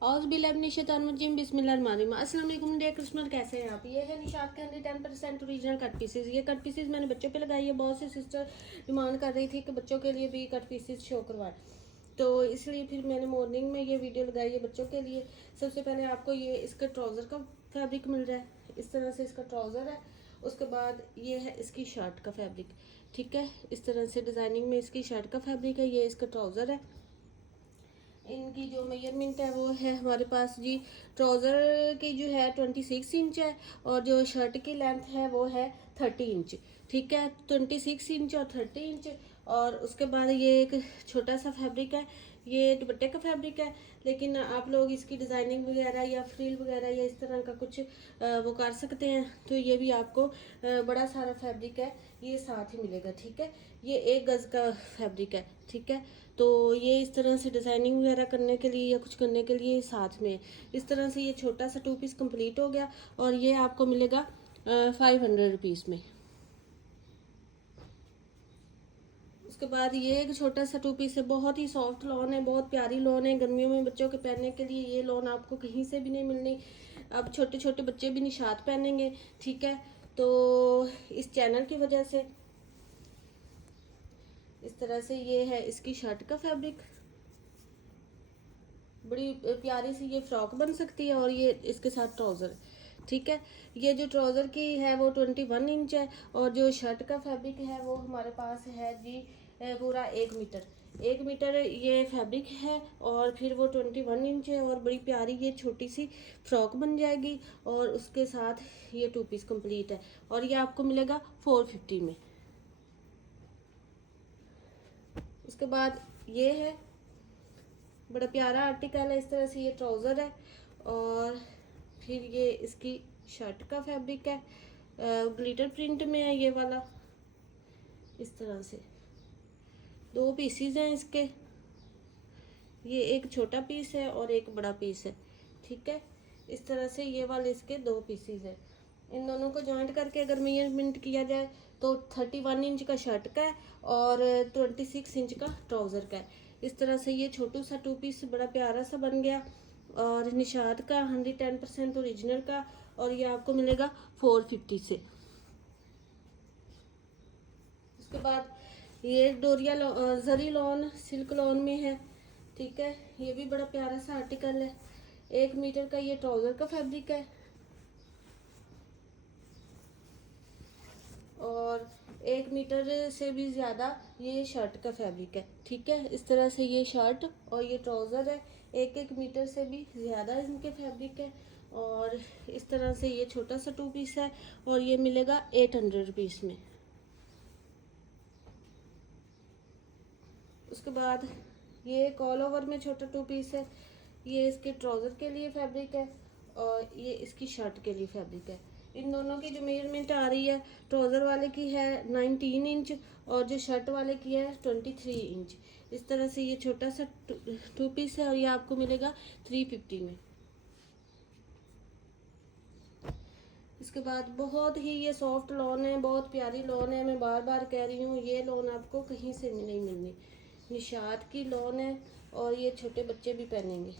औज़ुबिल्लाहिमिनश्शैतानिर्रजीम बिस्मिल्लाहिर्रहमानिर्रहीम। अस्सलाम वालेकुम डियर कस्टमर, कैसे हैं आप। ये है निशात के 110% ओरिजिनल कट पीसेस। ये कट पीसेस मैंने बच्चों पे लगाई है। बहुत सी सिस्टर डिमांड कर रही थी कि बच्चों के लिए भी कट पीसेस शो करवाएं, तो इसलिए फिर मैंने मॉर्निंग में ये वीडियो लगाई है बच्चों के लिए। सबसे पहले आपको ये इसका ट्राउज़र का फैब्रिक मिल रहा है, इस तरह से इसका ट्राउज़र है। उसके बाद ये है इसकी शर्ट का फैब्रिक, ठीक है। इस तरह से डिज़ाइनिंग में इसकी शर्ट का फैब्रिक है, ये इसका ट्राउज़र है। इनकी जो मेजरमेंट है वो है हमारे पास जी, ट्राउज़र की जो है 26 इंच है और जो शर्ट की लेंथ है वो है 30 इंच, ठीक है। 26 इंच और 30 इंच। और उसके बाद ये एक छोटा सा फैब्रिक है, ये दुपट्टे का फैब्रिक है, लेकिन आप लोग इसकी डिज़ाइनिंग वगैरह या फ्रिल वगैरह या इस तरह का कुछ वो कर सकते हैं। तो ये भी आपको बड़ा सारा फैब्रिक है, ये साथ ही मिलेगा, ठीक है। ये 1 गज़ का फैब्रिक है, ठीक है। तो ये इस तरह से डिज़ाइनिंग वगैरह करने के लिए या कुछ करने के लिए साथ में इस तरह से ये छोटा सा 2 पीस कंप्लीट हो गया। और ये आपको मिलेगा 500 रुपीज़ में। उसके बाद ये एक छोटा सा 2 पीस है, बहुत ही सॉफ्ट लॉन है, बहुत प्यारी लॉन है। गर्मियों में बच्चों के पहनने के लिए ये लॉन आपको कहीं से भी नहीं मिलनी। अब छोटे छोटे बच्चे भी निशात पहनेंगे, ठीक है। तो इस चैनल की वजह से इस तरह से ये है इसकी शर्ट का फैब्रिक। बड़ी प्यारी सी ये फ्रॉक बन सकती है और ये इसके साथ ट्राउज़र, ठीक है। ये जो ट्राउज़र की है वो 21 इंच है और जो शर्ट का फैब्रिक है वो हमारे पास है जी पूरा 1 मीटर। 1 मीटर ये फैब्रिक है और फिर वो 21 इंच है और बड़ी प्यारी ये छोटी सी फ्रॉक बन जाएगी। और उसके साथ ये 2 पीस कंप्लीट है और ये आपको मिलेगा 450 में। उसके बाद ये है बड़ा प्यारा आर्टिकल है, इस तरह से ये ट्राउज़र है और फिर ये इसकी शर्ट का फैब्रिक है, ग्लिटर प्रिंट में है ये वाला। इस तरह से 2 पीसीज हैं इसके, ये एक छोटा पीस है और एक बड़ा पीस है, ठीक है। इस तरह से ये वाले इसके 2 पीसीज है। इन दोनों को जॉइंट करके अगर मेजरमेंट किया जाए तो 31 इंच का शर्ट का है और 26 इंच का ट्राउज़र का है। इस तरह से ये छोटू सा 2 पीस बड़ा प्यारा सा बन गया और निशात का 110% ओरिजिनल का। और ये आपको मिलेगा 450 से। उसके बाद ये डोरिया जरी लॉन सिल्क लॉन में है, ठीक है। ये भी बड़ा प्यारा सा आर्टिकल है। 1 मीटर का ये ट्राउज़र का फैब्रिक है और 1 मीटर से भी ज़्यादा ये शर्ट का फैब्रिक है, ठीक है। इस तरह से ये शर्ट और ये ट्राउज़र है, 1 मीटर से भी ज़्यादा इनके फैब्रिक है। और इस तरह से ये छोटा सा 2 पीस है और ये मिलेगा 800 रुपीज़ में। उसके बाद ये एक ऑल ओवर में छोटा 2 पीस है, ये इसके ट्राउज़र के लिए फैब्रिक है और ये इसकी शर्ट के लिए फैब्रिक है। इन दोनों की जो मेजरमेंट आ रही है, ट्राउज़र वाले की है 19 इंच और जो शर्ट वाले की है 23 इंच। इस तरह से ये छोटा सा 2 पीस है और ये आपको मिलेगा 350 में। इसके बाद बहुत ही ये सॉफ्ट लॉन है, बहुत प्यारी लॉन है। मैं बार बार कह रही हूँ ये लॉन आपको कहीं से नहीं मिलनी। निशात की लॉन है और ये छोटे बच्चे भी पहनेंगे।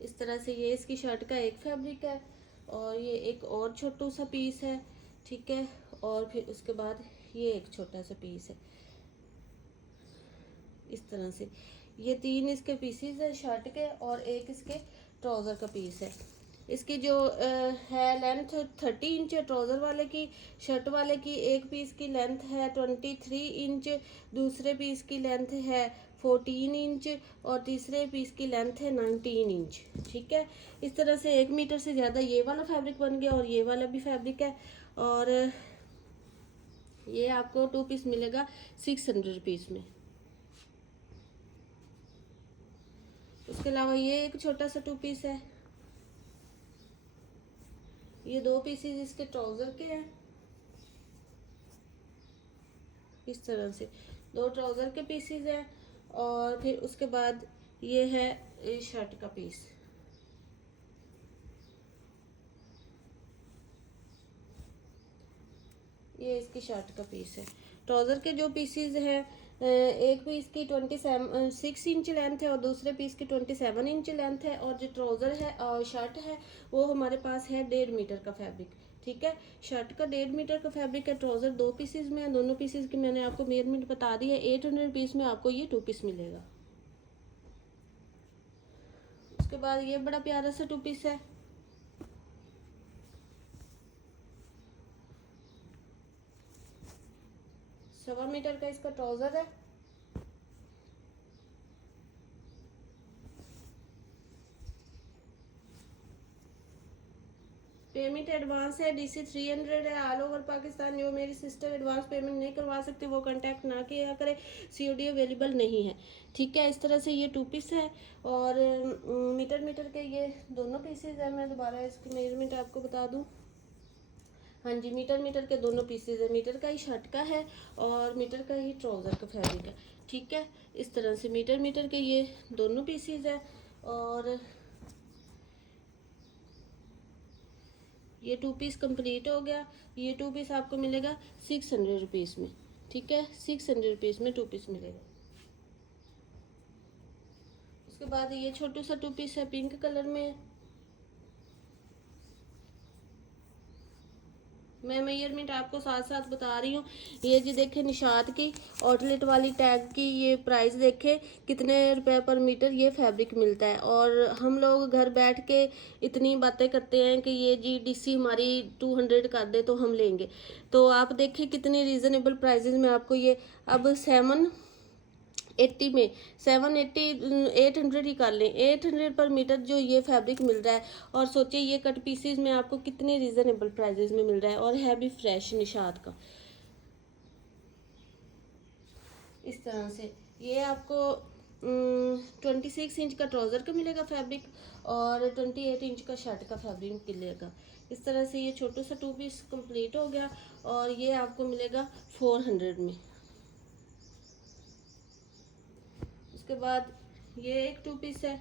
इस तरह से ये इसकी शर्ट का एक फैब्रिक है और ये एक और छोटू सा पीस है, ठीक है। और फिर उसके बाद ये एक छोटा सा पीस है। इस तरह से ये 3 इसके पीसीज है शर्ट के और एक इसके ट्राउज़र का पीस है। इसकी जो है लेंथ 30 इंच है ट्राउज़र वाले की। शर्ट वाले की एक पीस की लेंथ है 23 इंच, दूसरे पीस की लेंथ है 14 इंच और तीसरे पीस की लेंथ है 19 इंच, ठीक है। इस तरह से 1 मीटर से ज़्यादा ये वाला फैब्रिक बन गया और ये वाला भी फैब्रिक है। और ये आपको 2 पीस मिलेगा 600 रुपीज़ में। उसके अलावा ये एक छोटा सा 2 पीस है, ये 2 पीसेस इसके ट्राउज़र के हैं। इस तरह से 2 ट्राउज़र के पीसेस हैं और फिर उसके बाद ये है शर्ट का पीस। ये इसकी शर्ट का पीस है। ट्राउज़र के जो पीसेस हैं एक पीस की 26 इंच लेंथ है और दूसरे पीस की 27 इंच लेंथ है। और जो ट्राउज़र है और शर्ट है वो हमारे पास है 1.5 मीटर का फैब्रिक। ठीक है, शर्ट का 1.5 मीटर का फैब्रिक है, ट्राउज़र 2 पीसेज में है। दोनों पीसेज की मैंने आपको मेजरमेंट बता दी है। 800 रुपीज़ में आपको ये 2 पीस मिलेगा। उसके बाद ये बड़ा प्यारा सा 2 पीस है। सवा मीटर का इसका ट्राउज़र है। पेमेंट एडवांस है, DC 300 है ऑल ओवर पाकिस्तान। जो मेरी सिस्टर एडवांस पेमेंट नहीं करवा सकती वो कांटेक्ट ना किया करे, COD अवेलेबल नहीं है। ठीक है, इस तरह से ये 2 पीस है। और मीटर मीटर के ये दोनों पीसेज है। मैं दोबारा इसकी मेजरमेंट आपको बता दूं। हाँ जी, मीटर मीटर के दोनों पीसेज है। मीटर का ही शर्ट का है और मीटर का ही ट्राउज़र का फैब्रिक है। ठीक है, इस तरह से मीटर मीटर के ये दोनों पीसेज है। और ये 2 पीस कंप्लीट हो गया। ये 2 पीस आपको मिलेगा 600 रुपीज़ में। ठीक है, 600 रुपीज़ में 2 पीस मिलेगा। उसके बाद ये छोटू सा 2 पीस है, पिंक कलर में। मैं मेजरमेंट आपको साथ साथ बता रही हूँ। ये जी देखे निशात की आउटलेट वाली टैग की ये प्राइस देखे कितने रुपए पर मीटर ये फैब्रिक मिलता है। और हम लोग घर बैठ के इतनी बातें करते हैं कि ये जी DC हमारी 200 कर दे तो हम लेंगे। तो आप देखिए कितनी रीज़नेबल प्राइजेज में आपको ये अब 780 में 780 800 ही कर लें। 800 पर मीटर जो ये फैब्रिक मिल रहा है। और सोचिए ये कट पीसीज में आपको कितने रीजनेबल प्राइजेस में मिल रहा है और है भी फ्रेश निशात का। इस तरह से ये आपको 26 इंच का ट्राउज़र का मिलेगा फैब्रिक और 28 इंच का शर्ट का फैब्रिक मिलेगा। इस तरह से ये छोटू सा 2 पीस कंप्लीट हो गया और ये आपको मिलेगा 400 में। उसके बाद ये एक 2 पीस है।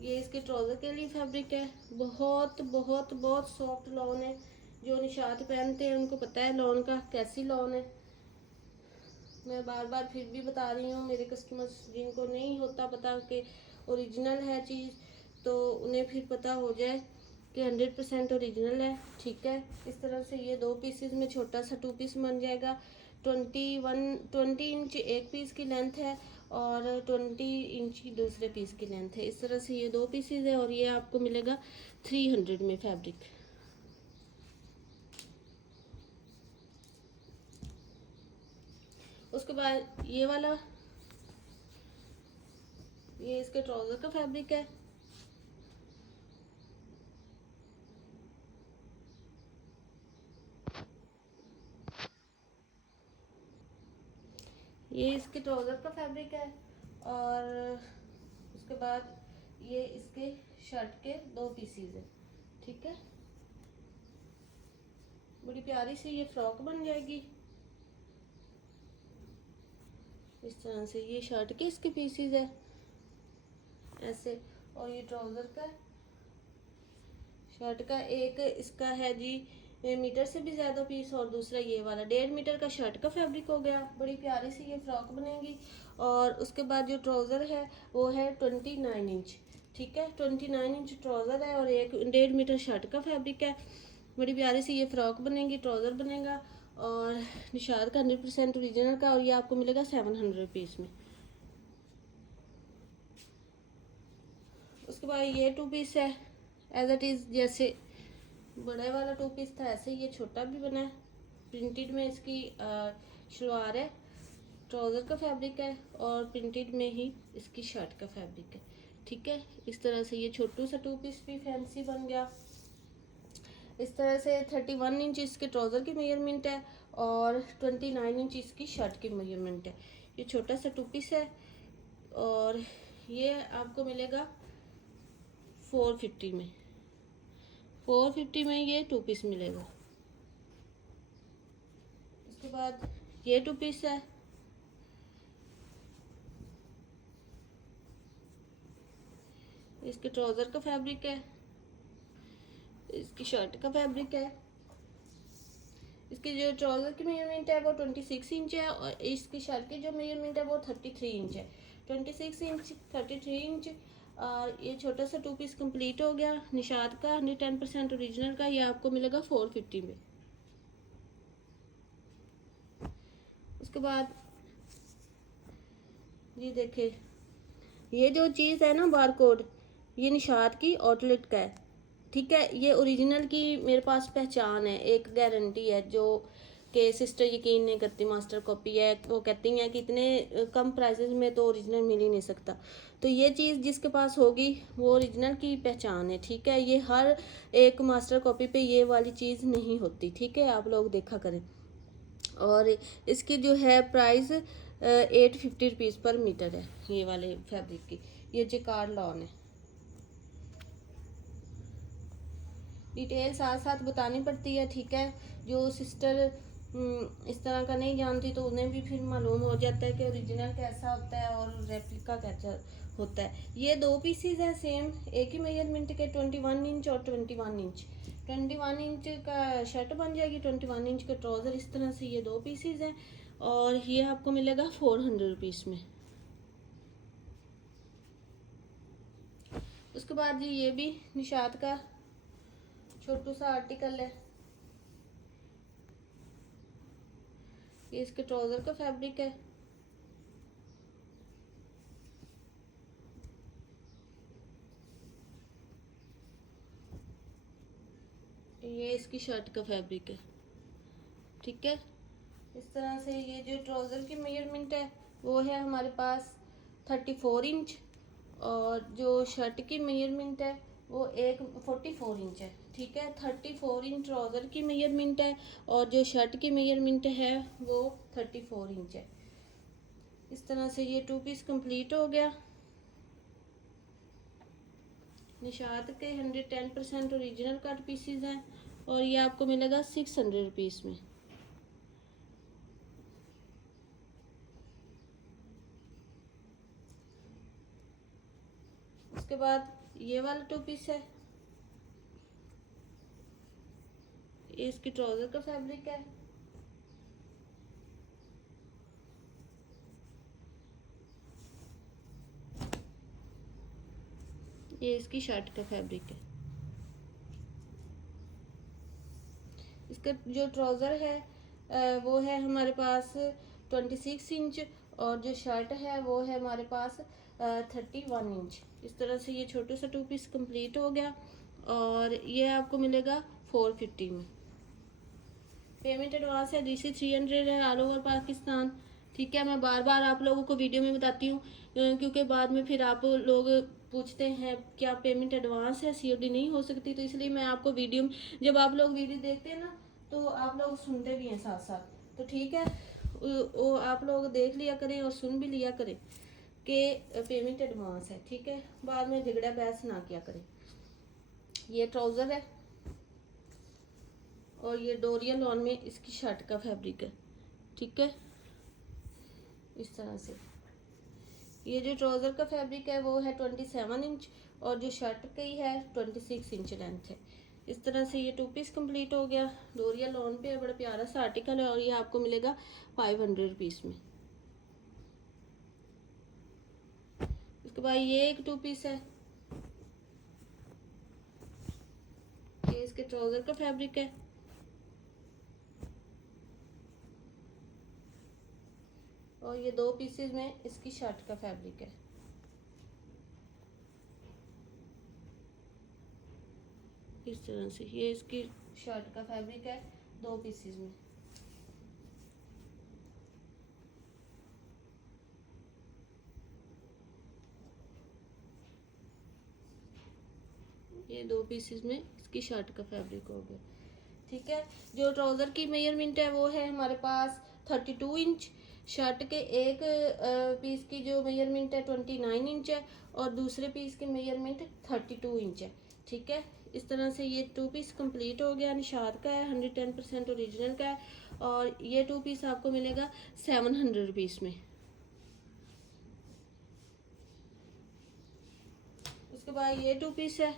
ये इसके ट्राउज़र के लिए फैब्रिक है। बहुत बहुत बहुत सॉफ्ट लॉन है। जो निशात पहनते हैं उनको पता है लॉन का कैसी लॉन है। मैं बार बार फिर भी बता रही हूँ, मेरे कस्टमर्स जिनको नहीं होता पता कि ओरिजिनल है चीज़ तो उन्हें फिर पता हो जाए कि 100% ओरिजिनल है। ठीक है, इस तरह से ये 2 पीसेस में छोटा सा 2 पीस बन जाएगा। 20 इंच एक पीस की लेंथ है और 20 इंच की दूसरे पीस की लेंथ है। इस तरह से ये 2 पीसेज है और ये आपको मिलेगा 300 में फैब्रिक। उसके बाद ये वाला ये इसके ट्राउज़र का फैब्रिक है। ये इसके ट्राउज़र का फैब्रिक है और उसके बाद ये इसके शर्ट के 2 पीसीज है। ठीक है, बड़ी प्यारी सी ये फ्रॉक बन जाएगी। इस तरह से ये शर्ट के इसके पीसीज है ऐसे। और ये ट्राउज़र का शर्ट का एक इसका है जी मीटर से भी ज़्यादा पीस और दूसरा ये वाला 1.5 मीटर का शर्ट का फैब्रिक हो गया। बड़ी प्यारी सी ये फ्रॉक बनेगी। और उसके बाद जो ट्राउज़र है वो है 29 इंच। ठीक है, 29 इंच ट्राउज़र है और एक 1.5 मीटर शर्ट का फैब्रिक है। बड़ी प्यारी सी ये फ्रॉक बनेगी, ट्राउज़र बनेगा और निशात का 100% ओरिजिनल का। और ये आपको मिलेगा 700 रुपीज़ में। उसके बाद ये 2 पीस है एज इट इज़। जैसे बड़े वाला 2 पीस था ऐसे ये छोटा भी बना है। प्रिंटेड में इसकी शलवार है, ट्राउज़र का फैब्रिक है और प्रिंटेड में ही इसकी शर्ट का फैब्रिक है। ठीक है, इस तरह से ये छोटू सा 2 पीस भी फैंसी बन गया। इस तरह से 31 इंच इसके ट्राउज़र की मेजरमेंट है और 29 इंच इसकी शर्ट की मेजरमेंट है। ये छोटा सा 2 पीस है और ये आपको मिलेगा 450 में। 450 में ये 2 पीस मिलेगा। उसके बाद ये 2 पीस है। इसके ट्राउज़र का फैब्रिक है, इसकी शर्ट का फैब्रिक है। इसकी जो ट्राउज़र की मेजरमेंट है वो 26 इंच है और इसकी शर्ट की जो मेजरमेंट है वो 33 इंच है। 26 इंच, 33 इंच। और ये छोटा सा 2 पीस कंप्लीट हो गया निशात का 110% ओरिजिनल का। ये आपको मिलेगा 450 में। उसके बाद ये देखे, ये जो चीज़ है ना बारकोड, ये निशात की आउटलेट का है, ठीक है। ये ओरिजिनल की मेरे पास पहचान है, एक गारंटी है जो कि सिस्टर यकीन नहीं करती, मास्टर कॉपी है, वो कहती हैं कि इतने कम प्राइसेस में तो ओरिजिनल मिल ही नहीं सकता। तो ये चीज़ जिसके पास होगी वो ओरिजिनल की पहचान है, ठीक है। ये हर एक मास्टर कॉपी पे ये वाली चीज़ नहीं होती, ठीक है, आप लोग देखा करें। और इसकी जो है प्राइस 850 रुपीज़ पर मीटर है ये वाले फैब्रिक की। ये जिकार्ड लॉन है। डिटेल साथ साथ बतानी पड़ती है, ठीक है। जो सिस्टर इस तरह का नहीं जानती तो उन्हें भी फिर मालूम हो जाता है कि ओरिजिनल कैसा होता है और रेप्लिका कैसा होता है। ये 2 पीसीज है सेम एक ही मेजरमेंट के, 21 इंच और 21 इंच। 21 इंच का शर्ट बन जाएगी, 21 इंच का ट्राउज़र। इस तरह से ये 2 पीसीज हैं और ये आपको मिलेगा 400 रुपीज़ में। उसके बाद जी ये भी निशात का छोटू सा आर्टिकल है। ये इसके ट्राउज़र का फैब्रिक है। ये इसकी शर्ट का फैब्रिक है, ठीक है। इस तरह से ये जो ट्राउज़र की मेजरमेंट है वो है हमारे पास 34 इंच और जो शर्ट की मेजरमेंट है वो 44 इंच है, ठीक है। 34 इंच ट्राउज़र की मेजरमेंट है और जो शर्ट की मेजरमेंट है वो 34 इंच है। इस तरह से ये 2 पीस कंप्लीट हो गया। निशात के 110% ओरिजिनल कट पीसीज हैं और ये आपको मिलेगा 600 रुपीज़ में। उसके बाद ये वाला 2 पीस है, ये इसकी ट्राउज़र का फैब्रिक है। ये इसकी शर्ट का फैब्रिक है। इसका जो ट्राउज़र है वो है हमारे पास 26 इंच और जो शर्ट है वो है हमारे पास 31 इंच। इस तरह से ये छोटे सा 2 पीस कंप्लीट हो गया और ये आपको मिलेगा 450 में। पेमेंट एडवांस है, DC 300 है ऑल ओवर पाकिस्तान, ठीक है। मैं बार बार आप लोगों को वीडियो में बताती हूँ क्योंकि बाद में फिर आप लोग पूछते हैं क्या पेमेंट एडवांस है, COD नहीं हो सकती, तो इसलिए मैं आपको वीडियो, जब आप लोग वीडियो देखते हैं ना तो आप लोग सुनते भी हैं साथ साथ, तो ठीक है वो आप लोग देख लिया करें और सुन भी लिया करें कि पेमेंट एडवांस है, ठीक है। बाद में झगड़ा बहस ना किया करें। ये ट्राउज़र है और ये डोरिया लॉन में इसकी शर्ट का फैब्रिक है, ठीक है। इस तरह से ये जो ट्राउज़र का फैब्रिक है वो है 27 इंच और जो शर्ट की है 26 इंच लेंथ है। इस तरह से ये 2 पीस कंप्लीट हो गया। डोरिया लॉन पे बड़ा प्यारा सा आर्टिकल है और ये आपको मिलेगा 500 रुपीज़ में। उसके बाद ये एक 2 पीस है, ये इसके ट्राउज़र का फैब्रिक है और ये 2 पीसेज में इसकी शर्ट का फैब्रिक है। इस तरह से ये इसकी शर्ट का फैब्रिक है 2 पीसेज में। ये 2 पीसेज में इसकी शर्ट का फैब्रिक हो गया, ठीक है। जो ट्राउज़र की मेजरमेंट है वो है हमारे पास 32 इंच। शर्ट के एक पीस की जो मेजरमेंट है 29 इंच है और दूसरे पीस की मेजरमेंट 32 इंच है, ठीक है। इस तरह से ये 2 पीस कंप्लीट हो गया। निशात का है, 110% ओरिजिनल का है और ये 2 पीस आपको मिलेगा 700 रुपीज़ में। उसके बाद ये 2 पीस है,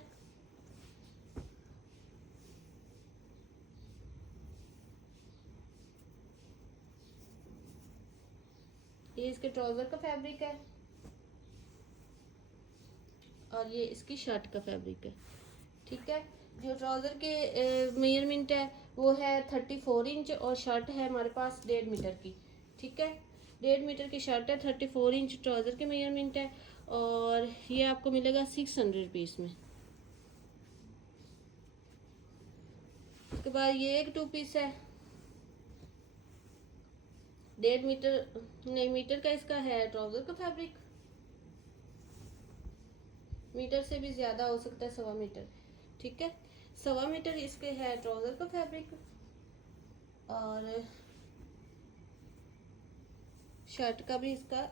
ट्राउज़र का फैब्रिक है और ये इसकी शर्ट का फैब्रिक है। ठीक है, जो ट्राउज़र के मेजरमेंट है वो है 34 इंच और शर्ट है हमारे पास 1.5 मीटर की। ठीक है, 1.5 मीटर की शर्ट है, 34 इंच ट्राउज़र के मेजरमेंट है और ये आपको मिलेगा 600 रुपीज़ में। उसके बाद ये एक 2 पीस है, 1.5 मीटर नहीं, मीटर का इसका है ट्राउज़र का फैब्रिक, मीटर से भी ज़्यादा हो सकता है, 1.25 मीटर। ठीक है, 1.25 मीटर इसके है ट्राउज़र का फैब्रिक और शर्ट का भी इसका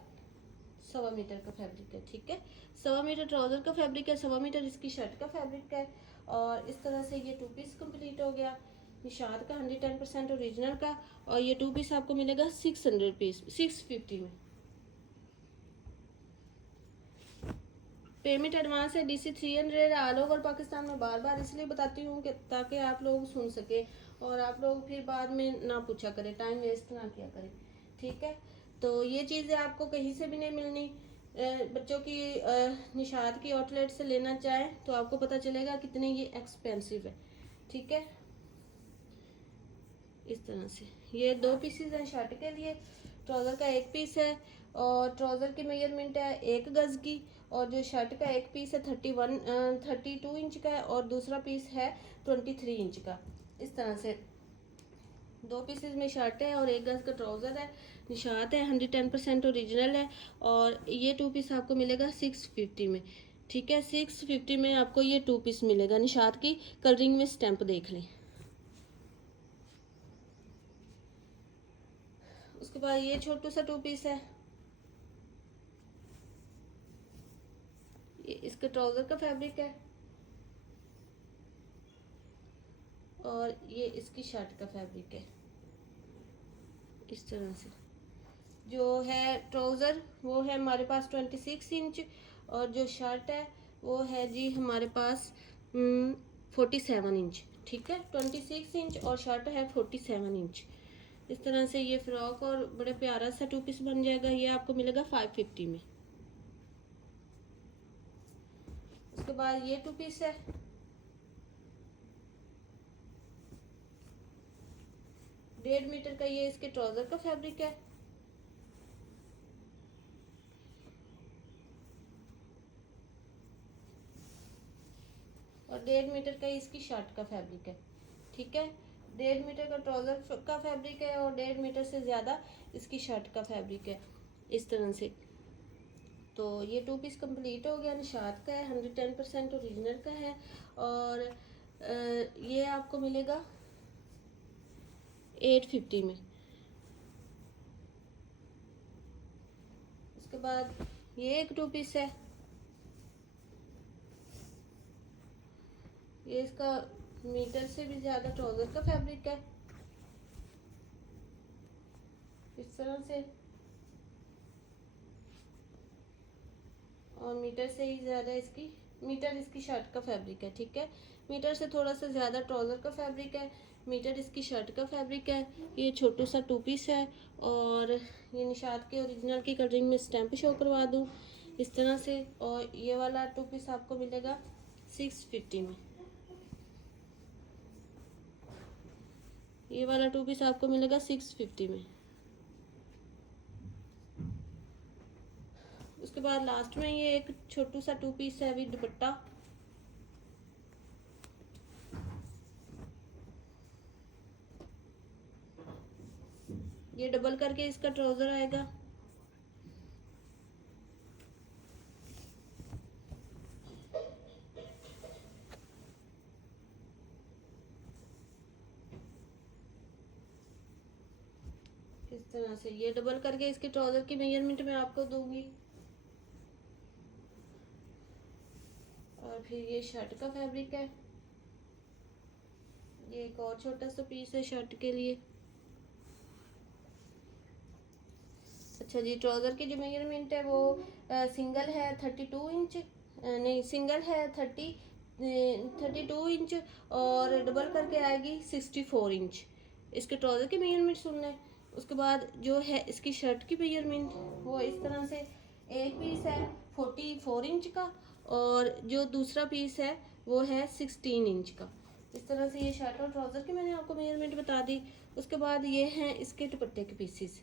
1.25 मीटर का फैब्रिक है। ठीक है, 1.25 मीटर ट्राउज़र का फैब्रिक है, 1.25 मीटर इसकी शर्ट का फैब्रिक है और इस तरह से ये 2 पीस कंप्लीट हो गया निशात का 110% ओरिजिनल का। और ये 2 पीस आपको मिलेगा 600 रुपीज़ 650 में। पेमेंट एडवांस है DC 300 ऑल ओवर पाकिस्तान में। बार बार इसलिए बताती हूँ कि ताकि आप लोग सुन सके और आप लोग फिर बाद में ना पूछा करें, टाइम वेस्ट ना किया करें। ठीक है, तो ये चीज़ें आपको कहीं से भी नहीं मिलनी। बच्चों की निशात की आउटलेट से लेना चाहें तो आपको पता चलेगा कितने ये एक्सपेंसिव है। ठीक है, इस तरह से ये 2 पीसेस हैं शर्ट के लिए, ट्राउज़र का 1 पीस है और ट्राउज़र की मेजरमेंट है 1 गज़ की और जो शर्ट का 1 पीस है 32 इंच का है और दूसरा पीस है 23 इंच का। इस तरह से 2 पीसेस में शर्ट है और 1 गज़ का ट्राउज़र है, निशात है 110% ओरिजिनल है और ये 2 पीस आपको मिलेगा 650 में। ठीक है, 650 में आपको ये 2 पीस मिलेगा निशात की। कलरिंग में स्टैंप देख लें। उसके बाद ये छोटू सा 2 पीस है, ये इसका ट्राउज़र का फैब्रिक है और ये इसकी शर्ट का फैब्रिक है। इस तरह से जो है ट्राउज़र वो है हमारे पास 26 इंच और जो शर्ट है वो है जी हमारे पास 47 इंच। ठीक है, 26 इंच और शर्ट है 47 इंच। इस तरह से ये फ्रॉक और बड़े प्यारा सा 2 पीस बन जाएगा। ये आपको मिलेगा 550 में। उसके बाद ये 2 पीस है, डेढ़ मीटर का, ये इसके ट्राउज़र का फैब्रिक है और 1.5 मीटर का इसकी शर्ट का फैब्रिक है। ठीक है, 1.5 मीटर का ट्राउज़र का फैब्रिक है और 1.5 मीटर से ज़्यादा इसकी शर्ट का फैब्रिक है। इस तरह से तो ये 2 पीस कंप्लीट हो गया, निशात का है, 110% ओरिजिनल का है और ये आपको मिलेगा 850 में। उसके बाद ये एक 2 पीस है, ये इसका मीटर से भी ज़्यादा ट्राउज़र का फैब्रिक है। इस तरह से और मीटर से ही ज़्यादा इसकी शर्ट का फैब्रिक है। ठीक है, मीटर से थोड़ा सा ज़्यादा ट्राउज़र का फैब्रिक है, मीटर इसकी शर्ट का फैब्रिक है। ये छोटू सा 2 पीस है और ये निशात के ओरिजिनल की कलरिंग में स्टैंप शो करवा दूँ इस तरह से। और ये वाला 2 पीस आपको मिलेगा 650 में। ये वाला 2 पीस आपको मिलेगा 650 में। उसके बाद लास्ट में ये एक छोटू सा 2 पीस है विद दुपट्टा, ये डबल करके इसका ट्राउज़र आएगा। इस तरह से ये डबल करके इसके ट्राउज़र की मेजरमेंट मैं आपको दूंगी और फिर ये शर्ट का फैब्रिक है। ये एक और छोटा सा पीस है शर्ट के लिए। अच्छा जी, ट्राउज़र की जो मेजरमेंट है वो सिंगल है 32 इंच, नहीं सिंगल है 32 इंच और डबल करके आएगी 64 इंच। इसके ट्राउज़र की मेजरमेंट सुनना है, उसके बाद जो है इसकी शर्ट की मेजरमेंट वो इस तरह से, एक पीस है 44 इंच का और जो दूसरा पीस है वो है 16 इंच का। इस तरह से ये शर्ट और ट्राउज़र की मैंने आपको मेजरमेंट बता दी। उसके बाद ये हैं इसके दुपट्टे के पीसीस,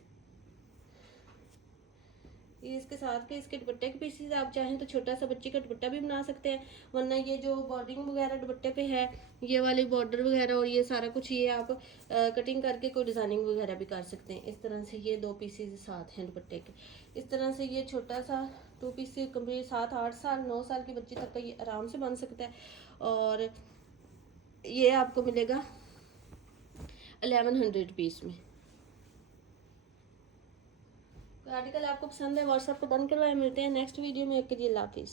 ये इसके साथ के इसके दुपट्टे के पीसीस। आप चाहें तो छोटा सा बच्चे का दुपट्टा भी बना सकते हैं, वरना ये जो बॉर्डरिंग वगैरह दुपट्टे पे है, ये वाली बॉर्डर वगैरह और ये सारा कुछ, ये आप कटिंग करके कोई डिज़ाइनिंग वगैरह भी कर सकते हैं। इस तरह से ये 2 पीसीस साथ हैं दुपट्टे के। इस तरह से ये छोटा सा 2 पीस कम्प्लीट 7, 8 साल 9 साल की बच्ची तक का ये आराम से बन सकता है। और ये आपको मिलेगा 1100 पीस में। आर्टिकल आपको पसंद है व्हाट्सएप पर डन करवाए। मिलते हैं नेक्स्ट वीडियो में। एक के जी अल्लाह हाफिज़।